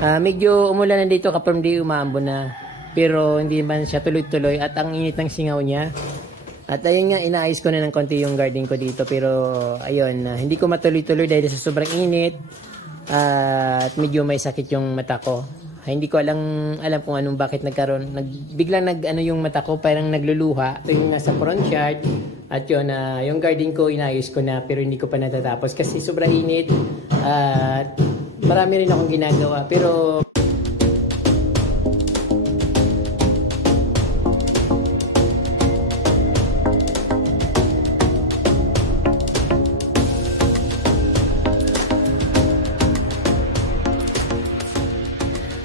Medyo umulan na dito kapag di umaambon na. Pero hindi man siya tuloy-tuloy at ang init ng singaw niya. At ayun nga, inaayos ko na ng konti yung garden ko dito. Pero ayun, hindi ko matuloy-tuloy dahil sa sobrang init. At medyo may sakit yung mata ko. Hindi ko alam kung anong bakit nagkaroon. Biglang yung mata ko parang nagluluha. Ito yung nasa front yard. At yun, yung garden ko inayos ko na pero hindi ko pa natatapos kasi sobrang init. At marami rin akong ginagawa. Pero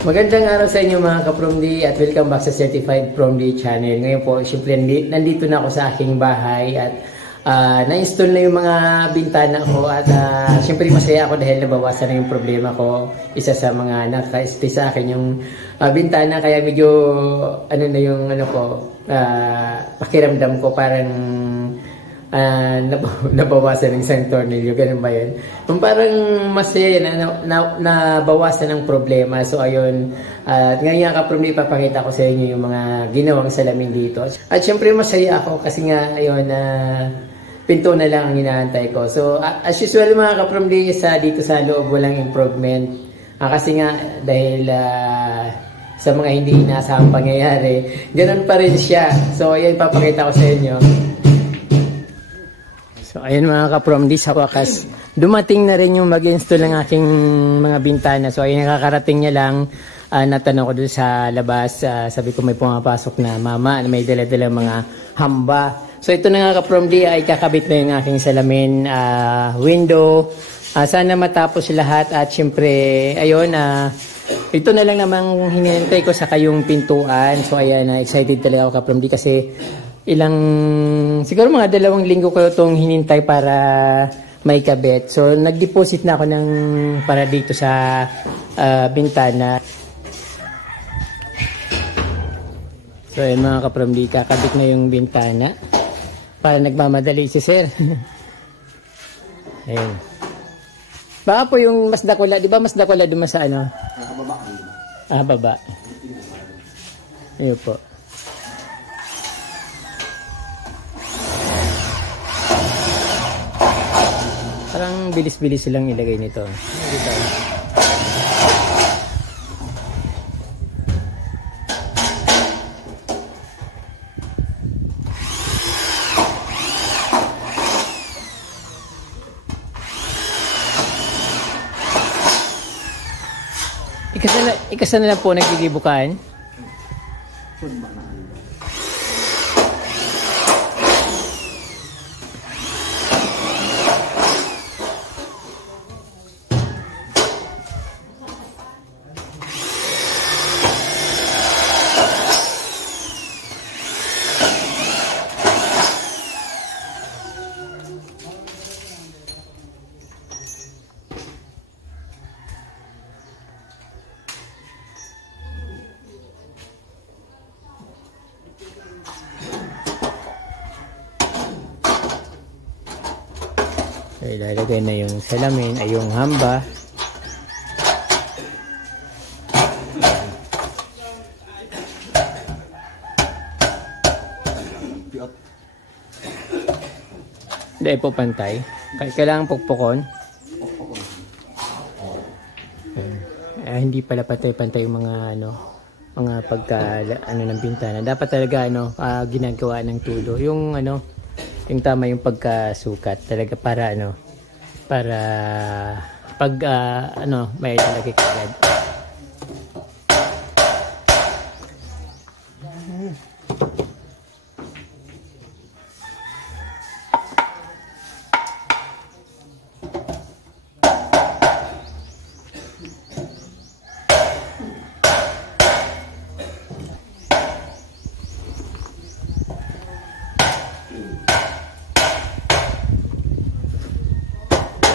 magandang araw sa inyo mga ka-Promdi at welcome back sa Certified Promdi channel. Ngayon po, syempre nandito na ako sa aking bahay at na-install na yung mga bintana ko at syempre masaya ako dahil nabawasan na yung problema ko. Isa sa mga naka-stay sa akin yung bintana kaya medyo pakiramdam ko parang nabawasan ng isang tornilyo, ganun ba yun? Parang masaya nabawasan ng problema. So ayun, ngayon ka-Promdi ipapakita ko sa inyo yung mga ginawang salamin dito. At syempre masaya ako kasi nga ayun, pinto na lang ang inaantay ko. So as usual mga ka-Promdi, dito sa loob walang improvement. Kasi nga dahil sa mga hindi inaasahang pangyayari, ganun pa rin siya. So ayun, ipapakita ko sa inyo. So, ayun mga ka-Promdi, sa wakas, dumating na rin yung mag-install ng aking mga bintana. So, ayun, nakakarating niya lang, natanong ko doon sa labas, sabi ko may pumapasok na mama, may dala-dala mga hamba. So, ito na nga ka-Promdi, ay kakabit na yung aking salamin, window. Sana matapos lahat at syempre, ayun, ito na lang namang hinihintay ko sa kayong pintuan. So, ayan, excited talaga ako ka-Promdi kasi siguro mga 2 linggo ko itong hinintay para may kabit. So, nag-deposit na ako para dito sa bintana. So, ayun mga ka-Promdi, kakabit na yung bintana. Para nagmamadali si sir. Ayun. Baka po yung mas dakula, di ba mas dakula duman sa ano? Baba. Baba. Ayun po. Parang bilis-bilis silang ilagay nito. Ikasa na lang po nagkikibukan. So, ilalagay na yung salamin ay yung hamba. Dahil po pantay. Kailangan pukpukon. Hindi pala pantay-pantay yung mga mga ng bintana. Dapat talaga ginagawa ng tulo. Yung tama yung pagkasukat talaga para pag may lalagay kagad.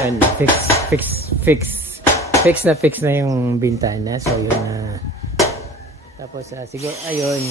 And fix na yung bintana. So yun tapos siguro ayun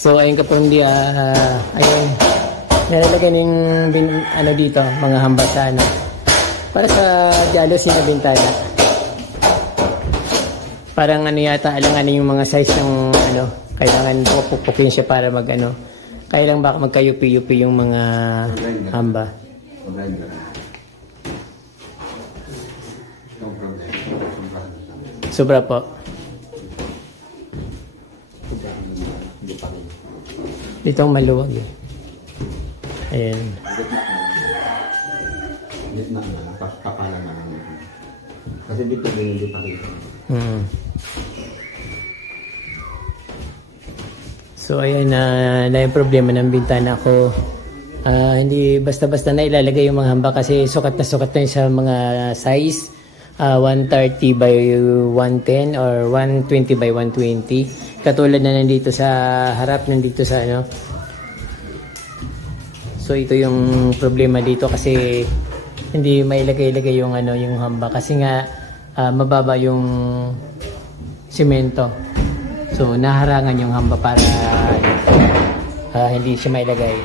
So ayun kapamilya, ayun. Nalalagyan ng ano dito, mga hambatan para sa jealousy na bintana. Parang ano yata, alangan yung mga size ng ano, kailangan pupukin siya para mag ano. Kailangan baka magkayupi-yupi yung mga hamba. Sobra po. Dito ang maluwag eh. Ayan. Gitna na, kapalan na. Kasi dito din hindi pakita. So ayan na yung problema ng bintana ko. Hindi basta-basta na ilalagay yung mga hamba kasi sukat na yun sa mga size. 130 by 110 or 120 by 120. Katulad na nandito sa harap, nandito sa ano. So ito yung problema dito kasi hindi mailagay-lagay yung ano, yung hamba kasi nga mababa yung simento. So naharangan yung hamba para hindi siya mailagay.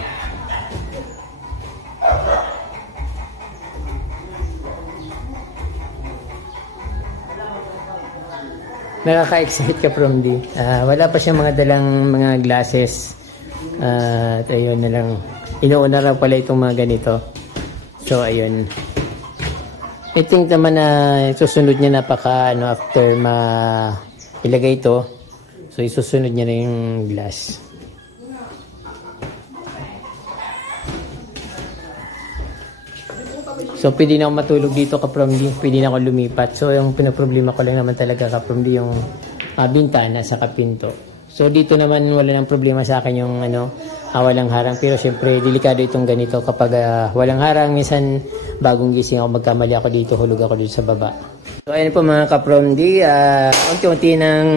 Nakaka-excite ka from D. Wala pa siyang mga dalang mga glasses. At ayun na lang. Inuuna raw pala itong mga ganito. So ayun. I think naman na susunod niya napaka ano, after ilagay ito. So isusunod niya na yung glass. So pwede na ako matulog dito ka-from-D. Pwede na ako lumipat. So yung pinaproblema ko lang naman talaga ka-from-D yung bintana sa kapinto. So dito naman wala nang problema sa akin yung ano, walang harang. Pero syempre delikado itong ganito kapag walang harang. Minsan bagong gising ako, magkamali ako dito, hulog ako dito sa baba. So ayun po mga ka-from-D, unti-unti nang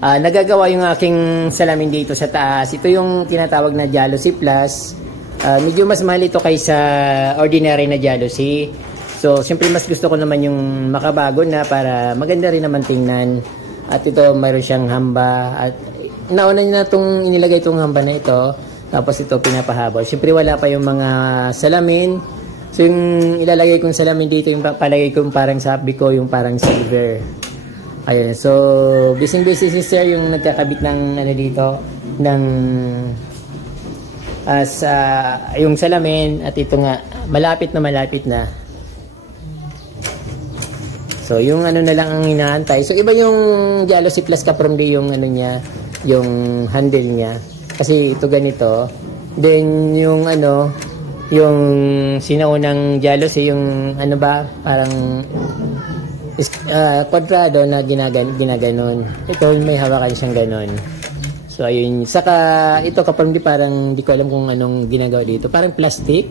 nagagawa yung aking salamin dito sa taas. Ito yung tinatawag na Jealousy Plus. Medyo mas mahal ito kaysa ordinary na Jealousy. So syempre mas gusto ko naman yung makabago na para maganda rin naman tingnan. At ito mayroon siyang hamba. At nauna niya na itong inilagay itong hamba na ito. Tapos ito pinapahabol. Syempre wala pa yung mga salamin. So yung ilalagay kong salamin dito, yung palagay kong parang sabi ko, yung parang silver. Ayun. So busy si sir yung nagkakabit ng ano dito, ng yung salamin. At ito nga, malapit na. So yung ano na lang ang inaantay. So iba yung Jealousy Plus ka-from-D yung ano niya, yung handle niya. Kasi ito ganito. Then yung ano, yung sinaunang Jealousy, yung ano ba, parang kwadrado na ginaganon. Ito may hawakan siyang ganon. So ayun, saka ito ka-from-D parang di ko alam kung anong ginagawa dito. Parang plastic.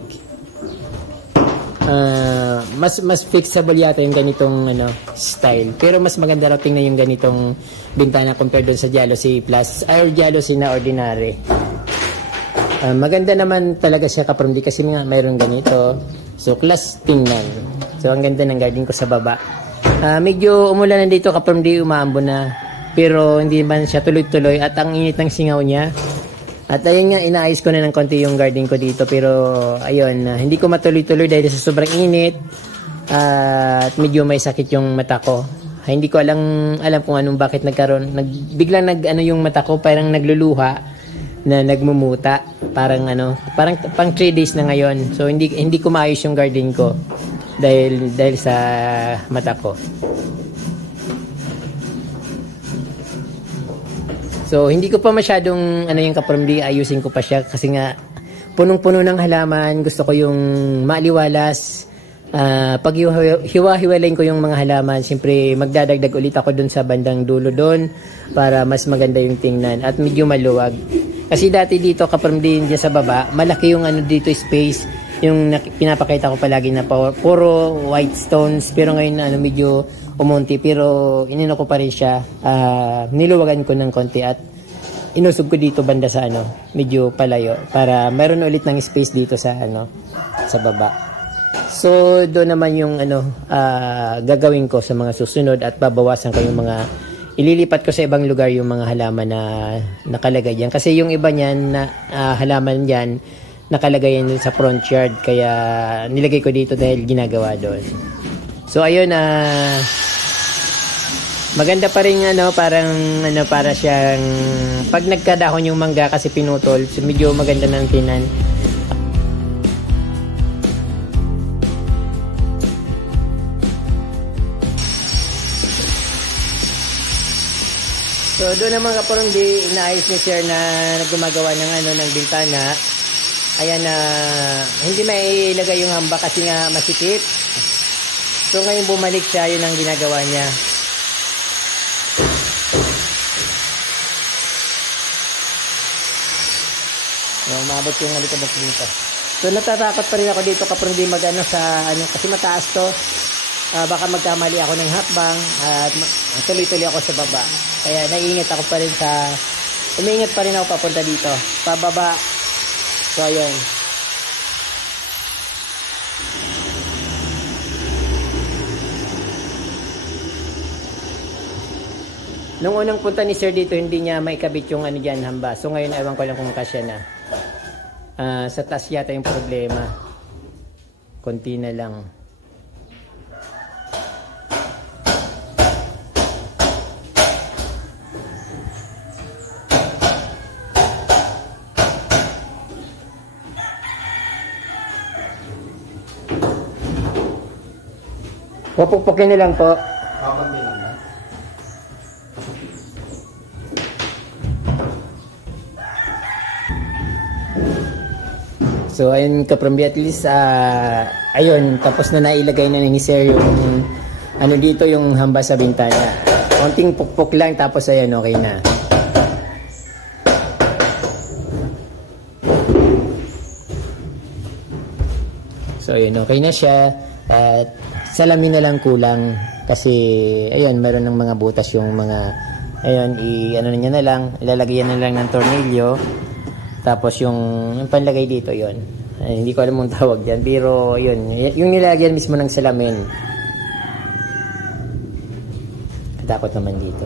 Mas fixable yata yung ganitong ano, style. Pero mas maganda raw tingnan yung ganitong bintana compared doon sa Jealousy Plus or Jealousy na ordinary. Maganda naman talaga siya ka-from-D kasi nga mayroon ganito. So class tingnan. So ang ganda ng garden ko sa baba. Medyo umulan na dito ka-from-D, umaambon na. Pero hindi man siya tuloy-tuloy at ang init ng singaw niya. At ayun nga, inaayos ko na ng konti yung garden ko dito. Pero ayun, hindi ko matuloy-tuloy dahil sa sobrang init. At medyo may sakit yung mata ko. Hindi ko alam kung anong bakit nagkaroon. Biglang yung mata ko parang nagluluha na nagmumuta. Parang pang 3 days na ngayon. So hindi ko maayos yung garden ko dahil sa mata ko. So, hindi ko pa masyadong yung ka-from-D, ayusin ko pa siya kasi nga punong-puno ng halaman. Gusto ko yung maliwalas. Pag hiwa-hiwalayin ko yung mga halaman, siyempre magdadagdag ulit ako dun sa bandang dulo dun para mas maganda yung tingnan at medyo maluwag. Kasi dati dito ka-from-D dyan sa baba, malaki yung dito space, yung pinapakita ko palagi na puro white stones, pero ngayon medyo umunti, pero inino ko pa rin siya, niluwagan ko ng konti at inusog ko dito banda sa medyo palayo para meron ulit ng space dito sa sa baba. So doon naman yung gagawin ko sa mga susunod at babawasan ko yung mga ililipat ko sa ibang lugar yung mga halaman na nakalagay dyan. Kasi yung iba niyan na halaman dyan, nakalagay yan sa front yard. Kaya nilagay ko dito dahil ginagawa doon. So ayun, maganda pa rin para siyang pag nagkadahon yung mangga kasi pinutol, so medyo maganda ng tinan. So doon naman kaparundi, inaayos ni sir na gumagawa ng bintana. Ayan na hindi may ilagay yung hamba kasi nga masikip. So ngayon bumalik siya, yun ang ginagawa niya. So, umabot yung alikabok dito. So natatakot pa rin ako dito kaparundi kasi mataas to. Baka magkamali ako ng hakbang at tuloy-tuloy ako sa baba. Kaya naiingat ako pa rin umiingat pa rin ako papunta dito. Pababa. So, ayun. Nung unang punta ni sir dito, hindi niya maikabit yung dyan, hamba. So, ngayon, ewan ko lang kung kasya na. Sa taas yata yung problema. Konti na lang. Pupukpukin na lang po. So ayun kaprambi, at least ayun, tapos na nailagay na ni sir yung dito yung hamba sa bintana. Konting pukpok lang tapos ayun, okay na. So ayun, okay na siya. At salamin na lang kulang kasi ayun, meron ng mga butas yung mga ayun, ilalagay na lang ng tornilyo. Tapos yung panlagay dito yon, hindi ko alam mong tawag diyan, pero yun, yung nilagyan mismo ng salamin. Katakot naman dito.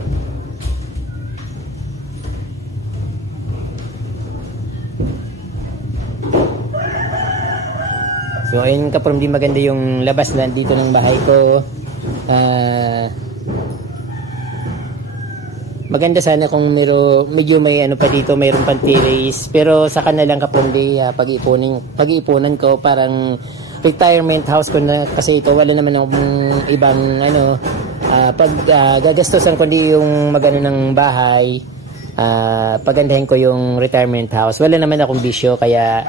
So ayun kaparundi, maganda yung labas na dito ng bahay ko. Maganda sana kung medyo may pa dito, mayroon pang terrace. Pero sa kanilang kaparundi, pag-iipunan ko parang retirement house ko na kasi ito. Wala naman akong ibang pag gagastusan kundi yung magano ng bahay. Pagandahin ko yung retirement house. Wala naman akong bisyo, kaya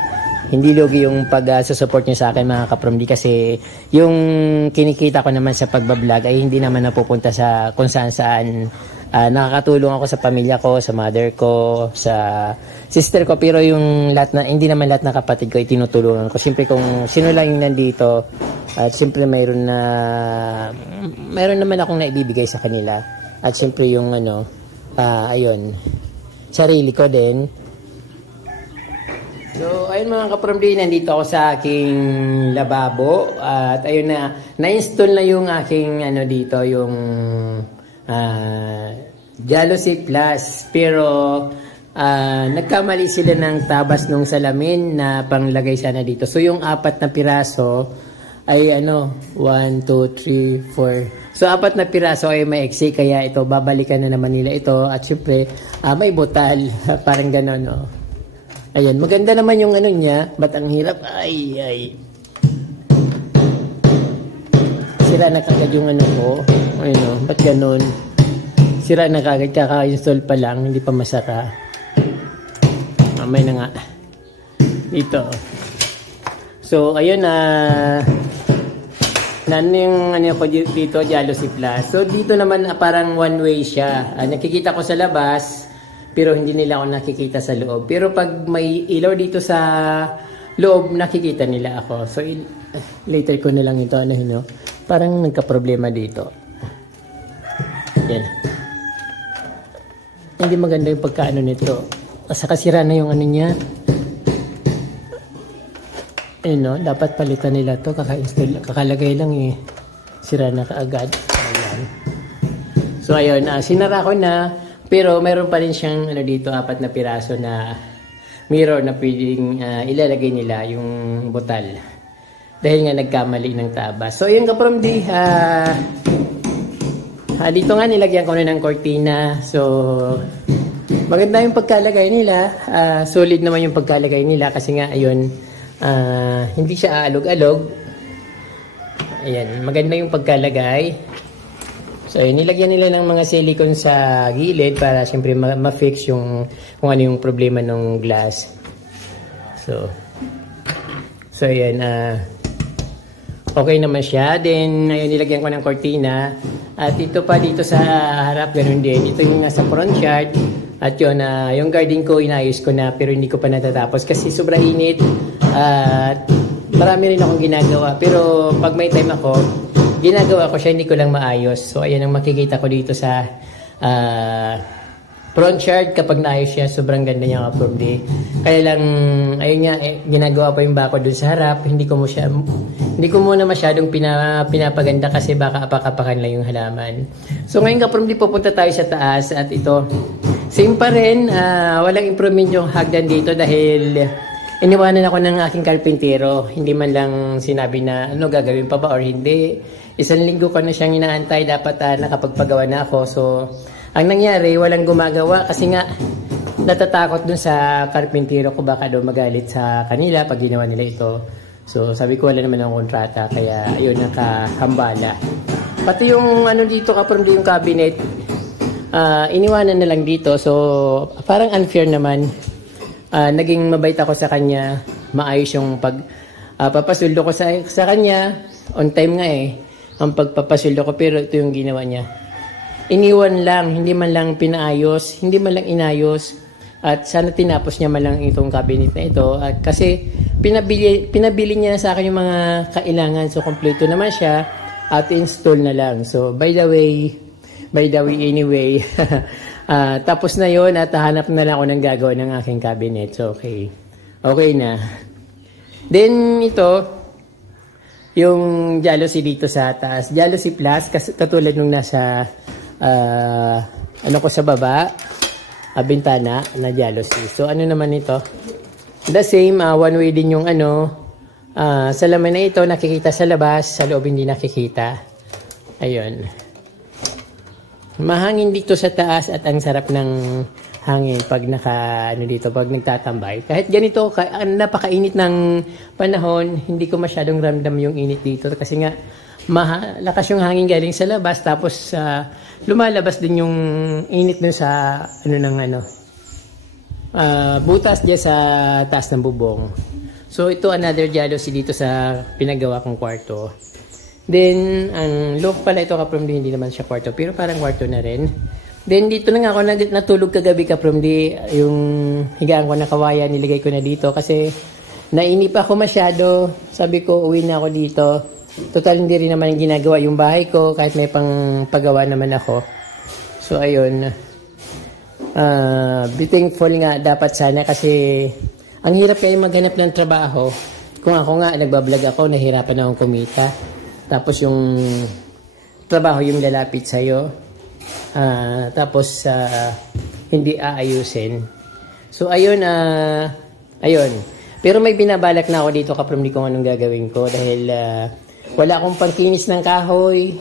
hindi lugi yung pag-susupport nyo sa akin mga kaparundi, kasi yung kinikita ko naman sa pagbablog ay hindi naman napupunta sa kung saan. Nakakatulong ako sa pamilya ko, sa mother ko, sa sister ko, pero yung hindi naman lahat ng kapatid ko itinutulungan ko. Siyempre kung sino lang yung nandito, at siyempre mayroon naman akong naibibigay sa kanila. At siyempre yung ayun, sarili ko din. So, ayun mga kaparundi, nandito ako sa aking lababo. At ayun na-install na yung aking dito, yung Jalousie Plus. Pero nagkamali sila ng tabas nung salamin na panglagay sana dito. So, yung 4 na piraso ay 1, 2, 3, 4. So, 4 na piraso ay maiksi. Kaya ito, babalikan na naman nila ito. At syempre, may butal. Parang gano'n, no? Ayan, maganda naman yung niya. Ba't ang hirap? Ay. Sira na kagad yung ko. Ayun, ba't ganun? Sira na kagad, kaka-install pa lang. Hindi pa masara. Mamay na nga. Dito. So, ayun yung ko dito, Jalousie Plus. So, dito naman parang one way siya. Nakikita ko sa labas, pero hindi nila ako nakikita sa loob. Pero pag may ilaw dito sa loob, nakikita nila ako. So, later ko na lang ito, parang nagka-problema dito. Yan. Hindi maganda yung pagkaano nito. Saka sira na yung niya. Dapat palitan nila to. Kakalagay lang Sira na kaagad. Ayan. So ayun, sinara ko na, pero mayroon pa rin siyang ano dito, 4 na piraso na mirror na pwedeng ilalagay nila yung butal. Dahil nga nagkamali ng tabas. So ayun kapramdi, dito nga nilagyan ko na ng cortina. So maganda yung pagkalagay nila. Solid naman yung pagkalagay nila kasi nga ayun, hindi siya aalog-alog. Ayan, maganda yung pagkalagay. So ayun, nilagyan nila ng mga silicone sa gilid para siyempre ma-fix yung kung ano yung problema ng glass. So ayan, okay naman siya. Then ayun, nilagyan ko ng cortina. At ito pa dito sa harap, ganun din. Ito yung nasa front yard. At yun, yung garden ko, inayos ko na pero hindi ko pa natatapos kasi sobrang init. At marami rin akong ginagawa. Pero pag may time ako, ginagawa ko siya, hindi ko lang maayos. So ayan ang makikita ko dito sa front yard. Kapag naayos siya, sobrang ganda niya kapag kaya lang, ayun nga, ginagawa pa yung bako dun sa harap. Hindi ko muna masyadong pinapaganda kasi baka apak-apakan lang yung halaman. So ngayon kapag pupunta tayo sa taas at ito, same pa rin, walang improvement yung hagdan dito dahil iniwanan ako ng aking karpintero. Hindi man lang sinabi na ano gagawin pa ba or hindi. 1 linggo ko na siyang inaantay, dapat nakapagpagawa na ako. So ang nangyari, walang gumagawa kasi nga natatakot dun sa karpintero ko baka daw magalit sa kanila pag ginawa nila ito. So sabi ko wala naman ang kontrata kaya ayun, nakahambala. Pati yung ano dito kapag yung cabinet, iniwanan na lang dito. So parang unfair naman. Naging mabait ako sa kanya, maayos yung papasuldo ko sa kanya, on time nga ang pagpapasuldo ko, pero ito yung ginawa niya. Iniwan lang, hindi man lang pinaayos, hindi man lang inayos, at sana tinapos niya man lang itong cabinet na ito, at kasi pinabili niya sa akin yung mga kailangan, so kompleto naman siya, at install na lang. So by the way anyway, tapos na yon at hanap na lang ako ng gagawa ng aking cabinet. So, okay na. Then, ito, yung jealousy dito sa taas. Jealousy plus, katulad nung nasa, ko sa baba, bintana na jealousy. So, ano naman ito? The same, one way din yung salamin na ito, nakikita sa labas, sa loob hindi nakikita. Ayun. Mahangin dito sa taas at ang sarap ng hangin pag pag nagtatambay. Kahit ganito, napakainit ng panahon, hindi ko masyadong ramdam yung init dito kasi nga lakas yung hangin galing sa labas tapos lumalabas din yung init dun sa butas diyan sa taas ng bubong. So ito another jealousy dito sa pinagawa kong kwarto. Then, ang loob pala ito kapag hindi naman siya kwarto, pero parang kwarto na rin. Then, dito na nga ako natulog kagabi kapag yung higaan ko na kawayan, nilagay ko na dito kasi nainip ako masyado. Sabi ko, uwi na ako dito. Total, hindi rin naman ginagawa yung bahay ko kahit may pang pagawa naman ako. So, ayun. Be thankful nga dapat sana kasi ang hirap kayo maghanap ng trabaho. Kung ako nga, nagbablog ako, nahirapan akong kumita. Tapos yung trabaho yung lalapit sa'yo. Tapos hindi aayusin. So ayun, ayun. Pero may binabalak na ako dito kapag hindi ko anong gagawin ko. Dahil wala akong pangkinis ng kahoy.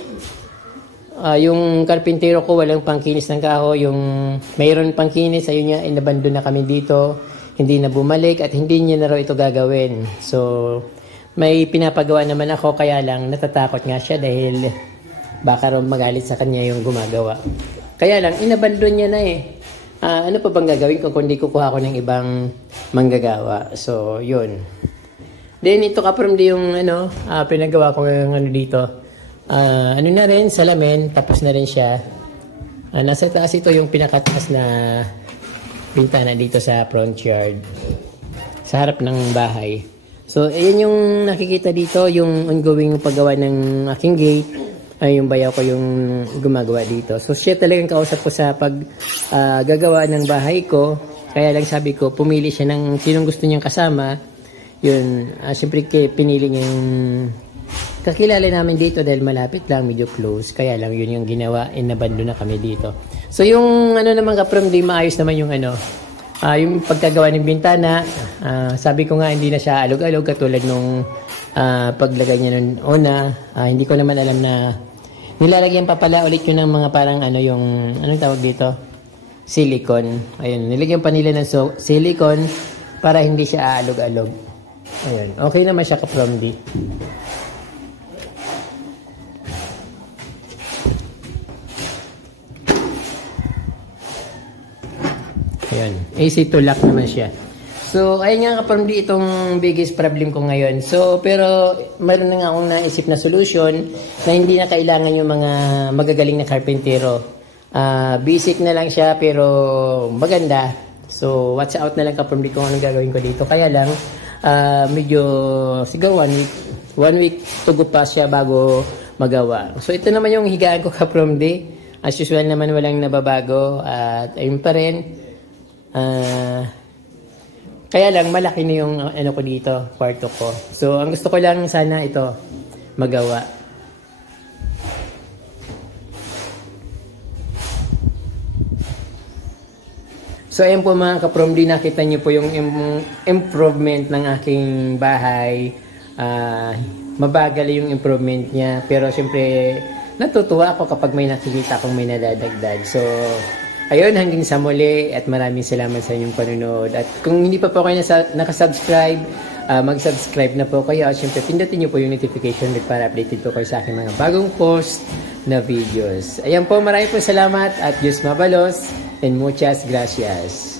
Yung karpintero ko walang pangkinis ng kahoy. Yung mayroon pangkinis, ayun niya, inabandon na kami dito. Hindi na bumalik at hindi niya na raw ito gagawin. So may pinapagawa naman ako kaya lang natatakot nga siya dahil baka raw magalit sa kanya yung gumagawa. Kaya lang inabandon niya na ano pa bang gagawin ko kundi kukuha ko ng ibang manggagawa. So yun. Then ito kapag yung pinagawa ko yung dito. Ano na rin, salamin, tapos na rin siya. Nasa taas ito yung pinakataas na bintana dito sa front yard. Sa harap ng bahay. So, ayan yung nakikita dito, yung ongoing paggawa ng aking gate. Yung bayaw ko yung gumagawa dito. So, siya talagang kausap ko sa gagawa ng bahay ko. Kaya lang sabi ko, pumili siya ng sinong gusto niyang kasama. Yun, siyempre pinili niya yung kakilala namin dito dahil malapit lang, medyo close. Kaya lang yun yung ginawa, inabando na kami dito. So yung ano naman kaprom, di maayos naman yung ano, yung pagkagawa ng bintana. Sabi ko nga hindi na siya alog-alog katulad nung paglagay niya nung una. Hindi ko naman alam na nilalagyan pa pala ulit yun ng mga parang ano yung, anong tawag dito? Silicone. Ayun, nilagyan pa nila ng silicone para hindi siya aalog-alog. Ayun, okay naman siya kaprom di. Ayun, easy to lock naman siya. So, ayun nga kapag itong biggest problem ko ngayon. So, pero mayroon na nga akong naisip na solution na hindi na kailangan yung mga magagaling na karpentero. Basic na lang siya pero maganda. So, watch out na lang kapag kung anong gagawin ko dito. Kaya lang, medyo siguro 1 week to go pa siya bago magawa. So, ito naman yung higaan ko kapag as usual naman walang nababago. At ayun pa rin. Kaya lang malaki na yung ano ko dito, kwarto ko. So ang gusto ko lang sana ito magawa. So ayun po mga kaprom, di nakita niyo po yung improvement ng aking bahay. Mabagal yung improvement niya, pero syempre natutuwa ako kapag may nakikita akong may nadadagdag. So ayun, hanggang sa muli at maraming salamat sa inyong panunod. At kung hindi pa po kayo nakasubscribe, mag-subscribe na po kayo. At syempre, pindutin nyo po yung notification bell para updated po kayo sa aking mga bagong post na videos. Ayan po, maraming po salamat at Diyos mabalos and muchas gracias.